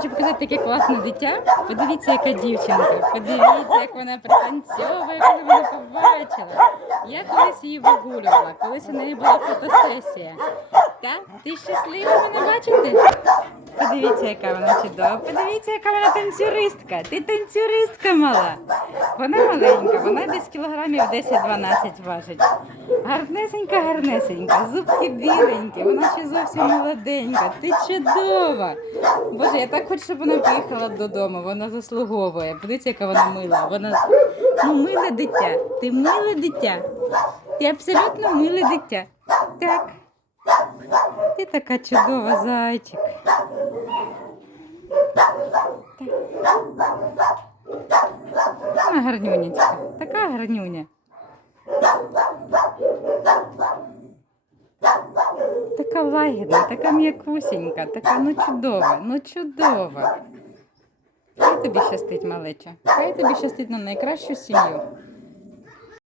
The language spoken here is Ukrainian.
хочу показати таке класне дитя. Подивіться, яка дівчинка. Подивіться, як вона пританцьовує, коли вона побачила. Я колись її вигулювала, колись у неї була фотосесія. Та? Ти щаслива мене бачити? Подивіться, яка вона чудова. Подивіться, яка вона танцюристка. Ти танцюристка мала. Вона маленька, вона десь кілограмів 10-12 важить. Гарнесенька, гарнесенька, зубки біленькі, вона ще зовсім молоденька. Ти чудова. Боже, я так хочу, щоб вона поїхала додому. Вона заслуговує. Подивіться, яка вона мила. Вона ну, миле дитя. Ти миле дитя. Ти абсолютно миле дитя. Так. Ти така чудова зайчик. Вона гарнюнечка. Така гарнюня. Така лагідна, така м'якусінька, така ну чудова, ну чудова. Хай тобі щастить, малеча. Хай тобі щастить на найкращу сім'ю.